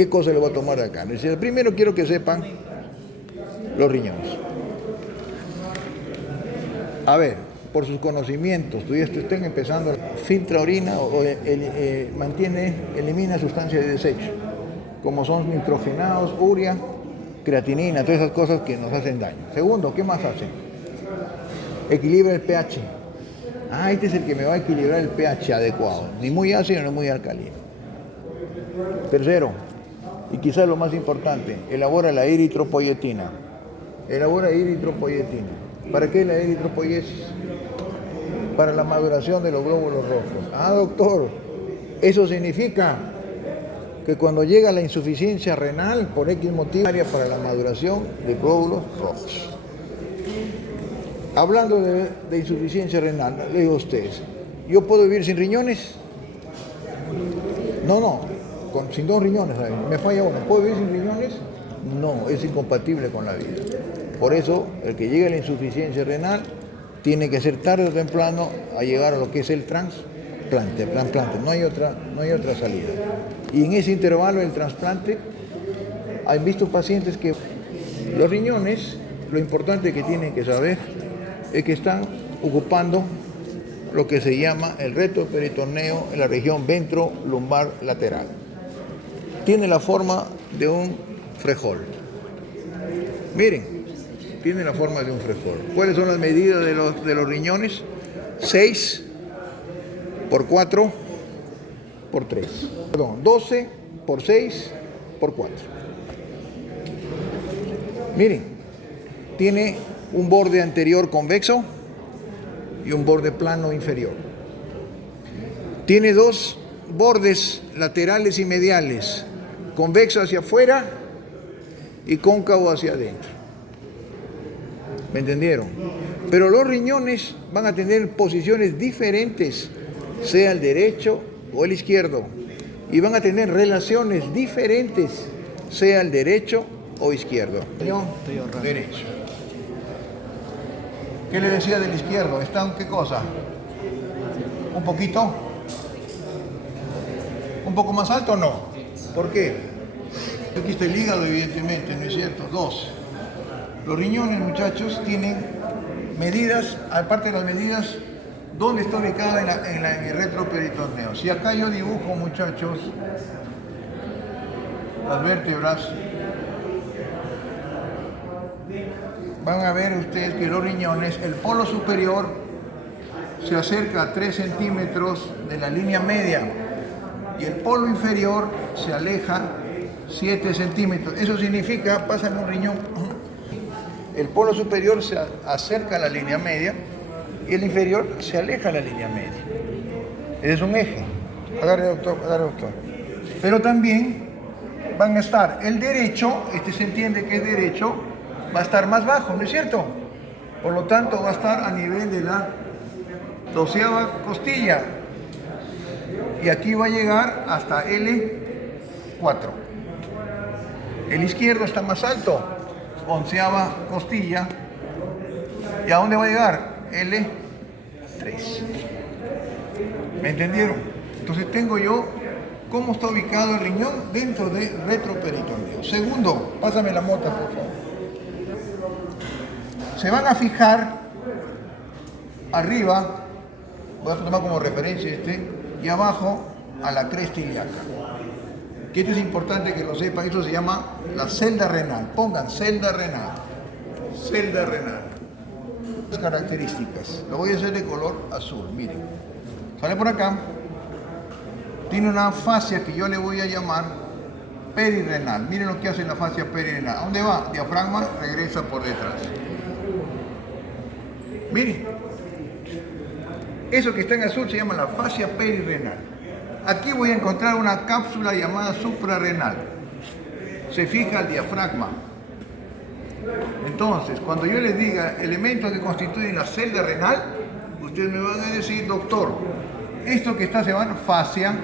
¿Qué cosa le voy a tomar acá? Primero quiero que sepan los riñones. A ver, por sus conocimientos, tú ya estén empezando, filtra orina o elimina sustancias de desecho, como son nitrogenados, urea, creatinina, todas esas cosas que nos hacen daño. Segundo, ¿qué más hace? Equilibra el pH. Este es el que me va a equilibrar el pH adecuado, ni muy ácido ni muy alcalino. Tercero, y quizás lo más importante, elabora la eritropoyetina. Elabora eritropoyetina. ¿Para qué la eritropoyesis? Para la maduración de los glóbulos rojos. Doctor, eso significa que cuando llega la insuficiencia renal, por X motivo, para la maduración de glóbulos rojos. Hablando de insuficiencia renal, le digo a ustedes, ¿yo puedo vivir sin riñones? No, sin 2 riñones, me falla uno. ¿Puedo vivir sin riñones? No, es incompatible con la vida. Por eso, el que llegue a la insuficiencia renal tiene que ser tarde o temprano a llegar a lo que es el trasplante. No hay otra salida. Y en ese intervalo del trasplante, han visto pacientes que los riñones, lo importante que tienen que saber es que están ocupando lo que se llama el retroperitoneo en la región ventrolumbar lateral. Tiene la forma de un frejol. Miren, tiene la forma de un frejol. ¿Cuáles son las medidas de los riñones? 6 por 4 por 3. Perdón, 12 por 6 por 4. Miren, tiene un borde anterior convexo y un borde plano inferior. Tiene 2 bordes laterales y mediales, convexo hacia afuera y cóncavo hacia adentro. ¿Me entendieron? Pero los riñones van a tener posiciones diferentes, sea el derecho o el izquierdo, y van a tener relaciones diferentes, sea el derecho o izquierdo. Derecho. ¿Qué le decía del izquierdo? ¿Está en qué cosa? ¿Un poquito? ¿Un poco más alto o no? ¿Por qué? Aquí está el hígado, evidentemente, ¿no es cierto? 2. Los riñones, muchachos, tienen medidas, aparte de las medidas, ¿dónde está ubicada en el retroperitoneo? Si acá yo dibujo, muchachos, las vértebras, van a ver ustedes que los riñones, el polo superior se acerca a 3 centímetros de la línea media y el polo inferior se aleja 7 centímetros. Eso significa, pasan un riñón, el polo superior se acerca a la línea media y el inferior se aleja a la línea media. Ese es un eje. Agarre, doctor. Pero también van a estar el derecho, se entiende que es derecho, va a estar más bajo, ¿no es cierto? Por lo tanto, va a estar a nivel de la 12ª costilla. Y aquí va a llegar hasta L4. El izquierdo está más alto, 11ª costilla. ¿Y a dónde va a llegar? L3. ¿Me entendieron? Entonces tengo yo cómo está ubicado el riñón dentro del retroperitoneo. Segundo, pásame la mota, por favor. Se van a fijar arriba, voy a tomar como referencia y abajo a la cresta ilíaca. Que esto es importante que lo sepan, esto se llama la celda renal. Pongan celda renal. Celda renal. Las características. Lo voy a hacer de color azul, miren. Sale por acá. Tiene una fascia que yo le voy a llamar perirenal. Miren lo que hace la fascia perirenal. ¿A dónde va? Diafragma regresa por detrás. Miren, eso que está en azul se llama la fascia perirenal. Aquí voy a encontrar una cápsula llamada suprarrenal. Se fija al diafragma. Entonces, cuando yo les diga elementos que constituyen la celda renal, ustedes me van a decir, doctor, esto que está se llama fascia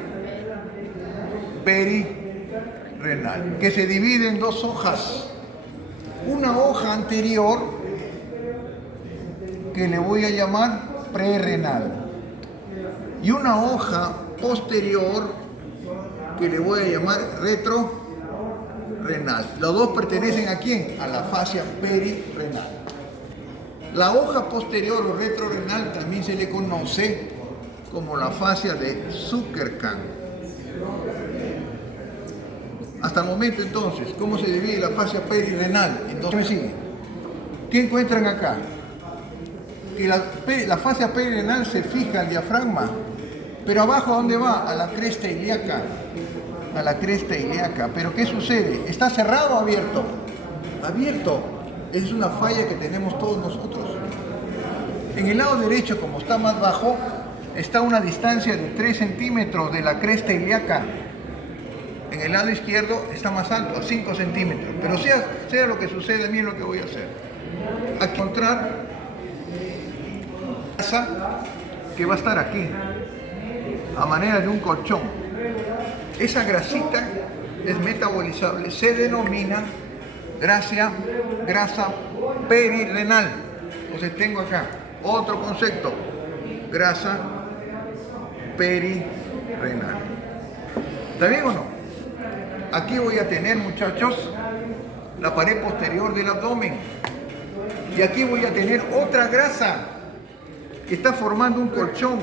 perirenal, que se divide en 2 hojas. Una hoja anterior, que le voy a llamar prerrenal, y una hoja posterior que le voy a llamar retrorenal. renal. Los dos pertenecen ¿a quién? A la fascia perirenal. La hoja posterior o retrorenal también se le conoce como la fascia de Zuckerkant. Hasta el momento entonces, ¿cómo se divide la fascia perirenal? Entonces me siguen. ¿Qué encuentran acá? Que la fascia perirenal se fija al diafragma, pero abajo ¿a dónde va? A la cresta ilíaca. A la cresta ilíaca. Pero ¿qué sucede? ¿Está cerrado o abierto? Abierto. Es una falla que tenemos todos nosotros. En el lado derecho, como está más bajo, está a una distancia de 3 centímetros de la cresta ilíaca. En el lado izquierdo está más alto, a 5 centímetros. Pero sea lo que suceda, miren lo que voy a hacer. A encontrar grasa que va a estar aquí, a manera de un colchón. Esa grasita es metabolizable, se denomina grasa perirenal. Entonces tengo acá otro concepto, grasa perirenal. ¿Está bien o no? Aquí voy a tener, muchachos, la pared posterior del abdomen. Y aquí voy a tener otra grasa que está formando un colchón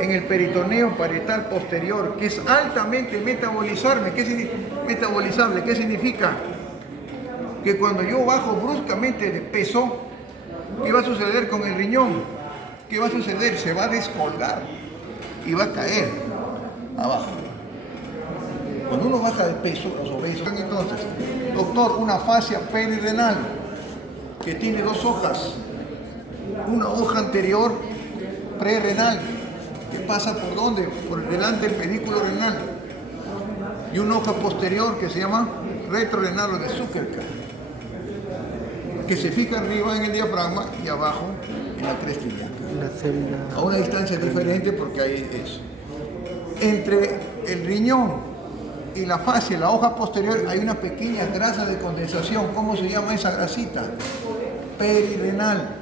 en el peritoneo parietal posterior, que es altamente metabolizable. Metabolizable, ¿qué significa? Que cuando yo bajo bruscamente de peso, ¿qué va a suceder con el riñón? ¿Qué va a suceder? Se va a descolgar y va a caer abajo. Cuando uno baja de peso, los obesos, entonces, doctor, una fascia perirenal que tiene 2 hojas, una hoja anterior prerrenal que pasa por dónde, por delante del pedículo renal, y una hoja posterior que se llama retrorenal o de Zuckerkant, que se fija arriba en el diafragma y abajo en la cresta ilíaca, a una distancia diferente porque ahí es. Entre el riñón y la fascia, la hoja posterior, hay una pequeña grasa de condensación. ¿Cómo se llama esa grasita? Perirenal.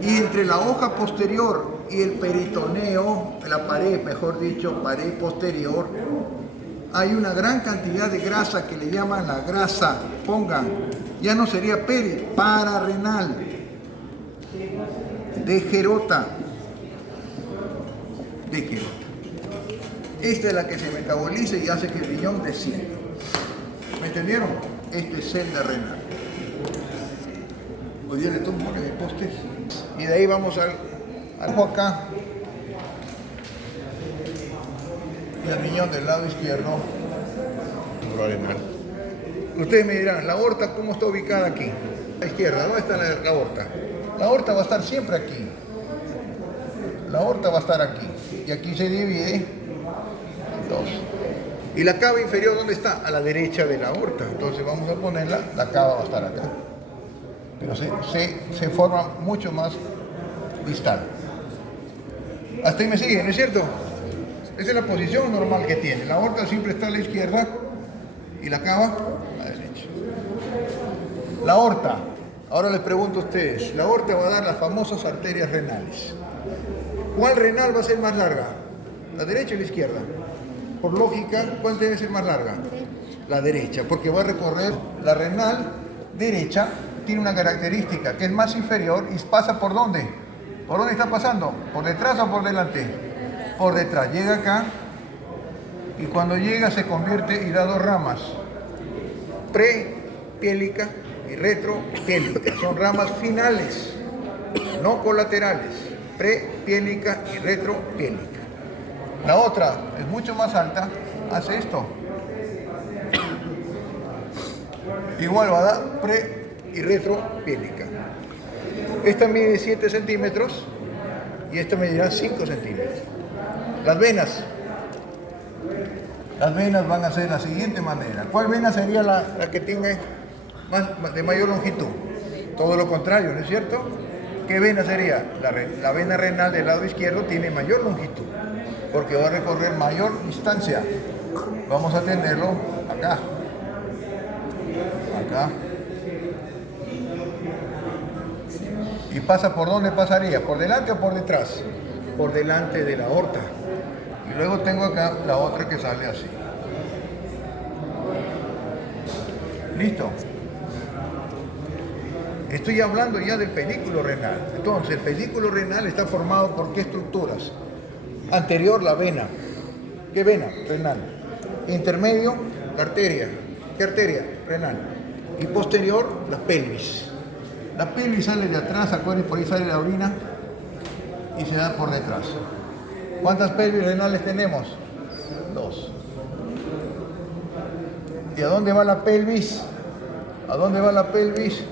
Y entre la hoja posterior y el peritoneo, la pared, mejor dicho, pared posterior, hay una gran cantidad de grasa que le llaman la grasa, pongan, ya no sería pararenal, de Gerota. Esta es la que se metaboliza y hace que el riñón descienda. ¿Me entendieron? Este es celda renal. Hoy día le tomo porque de postes. Y de ahí vamos al ojo acá. Y el riñón del lado izquierdo. Renal. Ustedes me dirán, ¿la aorta cómo está ubicada aquí? A la izquierda, ¿dónde está la aorta? La aorta va a estar siempre aquí. La aorta va a estar aquí. Y aquí se divide en 2. ¿Y la cava inferior dónde está? A la derecha de la aorta. Entonces vamos a ponerla, la cava va a estar acá. Pero se forma mucho más distal. Hasta ahí me siguen, ¿no es cierto? Esa es la posición normal que tiene. La aorta siempre está a la izquierda y la cava a la derecha. La aorta. Ahora les pregunto a ustedes. La aorta va a dar las famosas arterias renales. ¿Cuál renal va a ser más larga? ¿La derecha o la izquierda? Por lógica, ¿cuál debe ser más larga? La derecha, porque va a recorrer la renal derecha. Tiene una característica que es más inferior y pasa ¿por dónde? ¿Por dónde está pasando? ¿Por detrás o por delante? Por detrás. Llega acá y cuando llega se convierte y da 2 ramas. Prepiélica y retropiélica. Son ramas finales, no colaterales. Prepiélica y retropiélica. La otra es mucho más alta, hace esto. Igual va a dar y retropiélica. Esta mide 7 centímetros y esta medirá 5 centímetros. Las venas van a ser de la siguiente manera. ¿Cuál vena sería la que tenga de mayor longitud? Todo lo contrario, ¿no es cierto? ¿Qué vena sería? La vena renal del lado izquierdo tiene mayor longitud porque va a recorrer mayor distancia. Vamos a tenerlo acá. ¿Y pasa por dónde pasaría? ¿Por delante o por detrás? Por delante de la aorta. Y luego tengo acá la otra que sale así. ¿Listo? Estoy hablando ya del pedículo renal. Entonces, el pedículo renal está formado por ¿qué estructuras? Anterior, la vena. ¿Qué vena? Renal. Intermedio, la arteria. ¿Qué arteria? Renal. Y posterior, la pelvis. La pelvis sale de atrás, acuérdense, por ahí sale la orina y se da por detrás. ¿Cuántas pelvis renales tenemos? 2. ¿Y a dónde va la pelvis? ¿A dónde va la pelvis?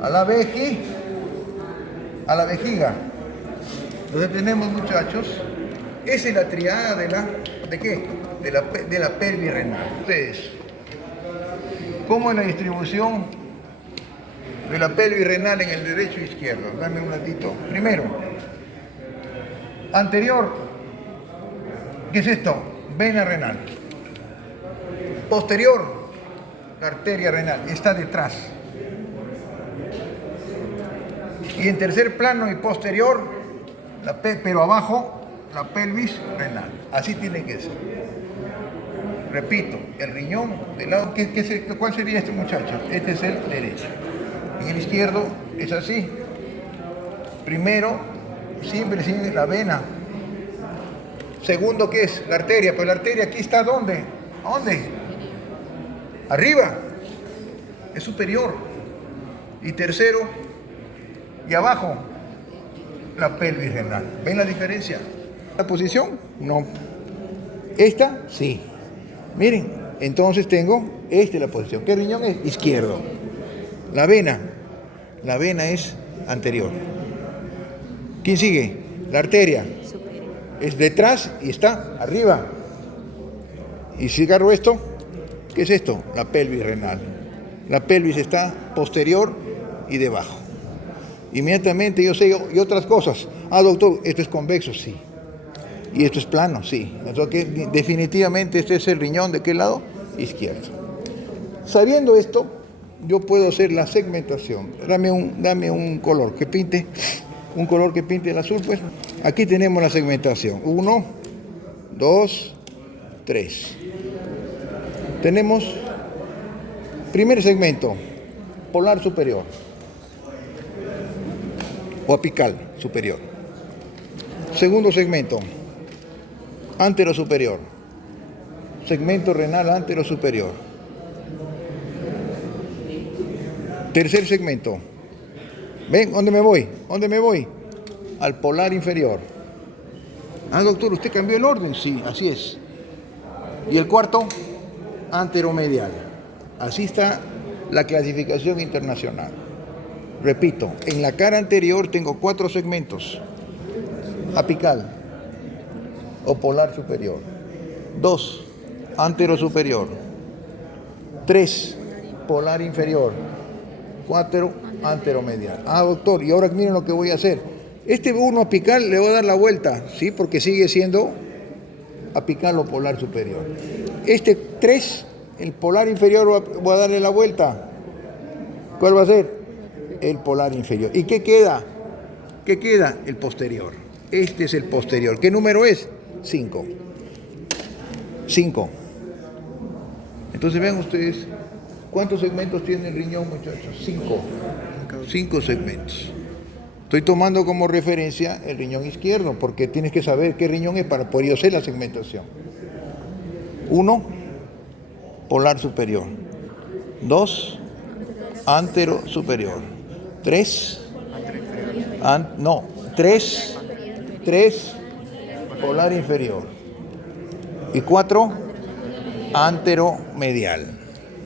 A la vejiga. Entonces tenemos, muchachos, esa es la triada ¿de qué? De la pelvis renal. Ustedes, ¿cómo es la distribución de la pelvis renal en el derecho e izquierdo? Dame un ratito. Primero, anterior, ¿qué es esto? Vena renal. Posterior, la arteria renal, está detrás. Y en tercer plano y posterior, pero abajo, la pelvis renal. Así tiene que ser. Repito, el riñón del lado, ¿cuál sería este muchacho? Este es el derecho. En el izquierdo es así. Primero, siempre sigue la vena. Segundo, ¿qué es? La arteria. Pero la arteria aquí está ¿dónde? ¿Dónde? Arriba. Es superior. Y tercero, y abajo, la pelvis renal. ¿Ven la diferencia? ¿La posición? No. ¿Esta? Sí. Miren, entonces tengo, esta es la posición. ¿Qué riñón es? Izquierdo. La vena es anterior. ¿Quién sigue? La arteria. Es detrás y está arriba. Y si agarro esto, ¿qué es esto? La pelvis renal. La pelvis está posterior y debajo. Inmediatamente yo sé, y otras cosas. Ah, doctor, esto es convexo, sí. Y esto es plano, sí. Entonces, definitivamente este es el riñón, ¿de qué lado? Izquierdo. Sabiendo esto, yo puedo hacer la segmentación. Dame un color que pinte. Un color que pinte el azul, pues. Aquí tenemos la segmentación. 1, 2, 3. Tenemos primer segmento, polar superior o apical superior. Segundo segmento, antero superior. Segmento renal antero superior. Tercer segmento. ¿Ven? ¿Dónde me voy? ¿Dónde me voy? Al polar inferior. Ah, doctor, ¿usted cambió el orden? Sí, así es. Y el cuarto, anteromedial. Así está la clasificación internacional. Repito, en la cara anterior tengo 4 segmentos. Apical o polar superior. 2, antero superior. 3, polar inferior. 4, anteromedial. Ah, doctor, y ahora miren lo que voy a hacer. Este 1 apical le voy a dar la vuelta, ¿sí? Porque sigue siendo apical o polar superior. Este 3, el polar inferior, voy a darle la vuelta. ¿Cuál va a ser? El polar inferior. ¿Y qué queda? ¿Qué queda? El posterior. Este es el posterior. ¿Qué número es? 5. 5. Entonces vean ustedes, ¿cuántos segmentos tiene el riñón, muchachos? 5. 5 segmentos. Estoy tomando como referencia el riñón izquierdo, porque tienes que saber qué riñón es para poder hacer la segmentación. 1, polar superior. 2, antero superior. 3, 3, polar inferior. Y 4, anteromedial.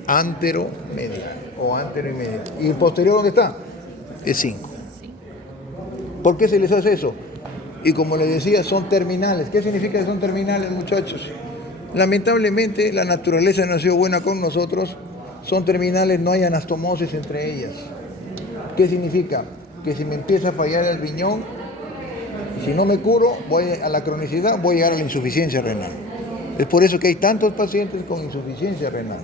Anteromedial o anteromedial. ¿Y el posterior dónde está? Es 5. ¿Por qué se les hace eso? Y como les decía, son terminales. ¿Qué significa que son terminales, muchachos? Lamentablemente la naturaleza no ha sido buena con nosotros. Son terminales, no hay anastomosis entre ellas. ¿Qué significa? Que si me empieza a fallar el riñón, si no me curo, voy a la cronicidad, voy a llegar a la insuficiencia renal. Es por eso que hay tantos pacientes con insuficiencia renal.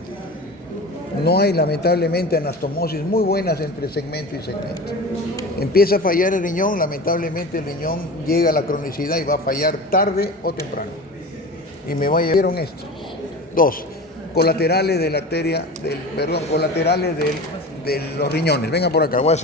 No hay, lamentablemente, anastomosis muy buenas entre segmento y segmento. Empieza a fallar el riñón, lamentablemente el riñón llega a la cronicidad y va a fallar tarde o temprano. Y me va a llevar esto. 2. colaterales de la arteria, colaterales de los riñones. Venga por acá, voy a hacer.